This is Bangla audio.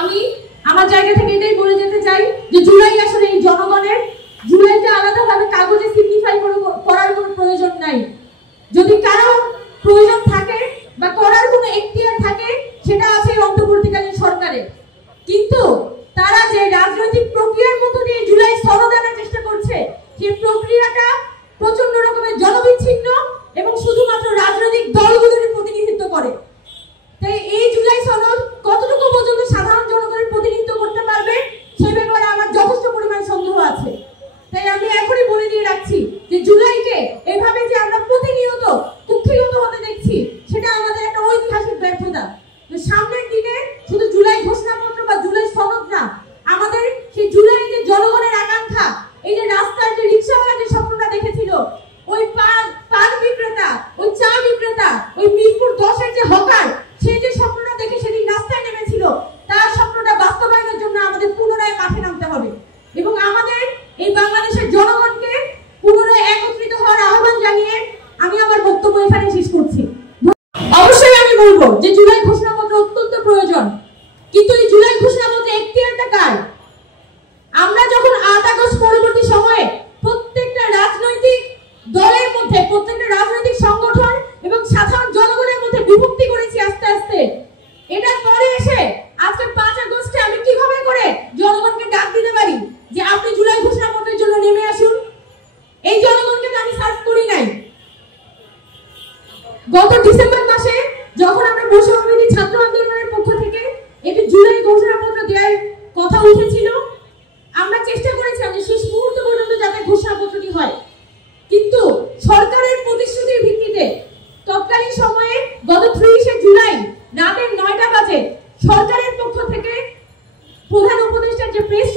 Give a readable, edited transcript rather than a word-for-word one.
আমি আমার জায়গা থেকে এটাই বলে যেতে চাই যে জুলাই আসলে এই জনগণের, জুলাইটা আলাদাভাবে কাগজে সিগনিফাই করার কোনো প্রয়োজন নাই। যদি কারো প্রয়োজন থাকে বা করার কোনো এখতিয়ার থাকে সেটা আছে অন্তর্বর্তীকালীন সরকারের। কিন্তু তারা যে রাজনৈতিক প্রক্রিয়ার মতো দিয়ে জুলাই সনদ আনার চেষ্টা করছে, সেই প্রক্রিয়াটা প্রচন্ড রকমের জনবিচ্ছিন্ন এবং শুধুমাত্র রাজনৈতিক দলগুলোর প্রতিনিধিত্ব করে। তাই এই জুলাই সনদ কতটুকু পর্যন্ত সাধারণ জনগণের প্রতিনিধিত্ব করতে পারবে সেই ব্যাপারে আমার যথেষ্ট পরিমাণ সন্দেহ আছে। তাই আমি এখনই বলে দিয়ে রাখছি যে জুলাইকে এভাবে যে আমরা প্রতিনিয়ত কুক্ষিগত হতে দেখছি সেটা আমাদের একটা ঐতিহাসিক ব্যর্থতা। সামনের দিনে শুধু জুলাই ঘোষণাপত্র বা জুলাই সনদ না, আমাদের সেই জুলাই যে জনগণের আকাঙ্ক্ষা, এই যে রাস্তার যে রিক্সাওয়ালা যে স্বপ্নটা দেখেছিল, ওই পান বিক্রেতা, ওই চা বিক্রেতা, ওই মিরপুর 10-এর যে হকার, সেই যে স্বপ্নটা দেখে সেদিন রাস্তায় নেমেছিল, তার স্বপ্নটা বাস্তবায়নের জন্য আমাদের পুনরায় মাঠে নামতে হবে এবং আমাদের এই বাংলাদেশের জনগণকে পুনরায় একত্রিত হওয়ার আহ্বান জানিয়ে আমি আমার বক্তব্য এখানে শেষ করছি। অবশ্যই আমি বলবো যে জুলাই ঘোষণাপত্র অত্যন্ত প্রয়োজন, কিন্তু এই জুলাই ঘোষণাপত্রে এখতিয়ারটা কার? আমরা যখন 8 আগস্ট পরবর্তী সময়ে প্রত্যেকটা রাজনৈতিক দলের মধ্যে, প্রত্যেকটা রাজনৈতিক সংগঠন এবং সাধারণ জনগণের মধ্যে বিভক্তি করেছি আস্তে আস্তে, এটার পরে এসে আজকে 5 আগস্টে আমি কিভাবে করে জনগণকে ডাক দিতে পারি যে আপনি জুলাই ঘোষণাপত্রের জন্য নেমে আসুন? এই জনগণকে তো আমি সার্ভ করি নাই। গত ডিসেম্বর মাসে যখন আমরা বৈষম্যবিরোধী ছাত্র আন্দোলনের পক্ষ থেকে একটি জুলাই ঘোষণাপত্র দেওয়ার কথা উঠেছিল, আমরা চেষ্টা করেছিলাম যে শেষ মুহূর্ত পর্যন্ত যাতে ঘোষণাপত্রটি হয়, কিন্তু সরকারের প্রতিশ্রুতির ভিত্তিতে তৎকালীন সময়ে গত 30শে জুলাই রাতের 9টা বাজে সরকারের পক্ষ থেকে প্রধান উপদেষ্টার যে প্রেস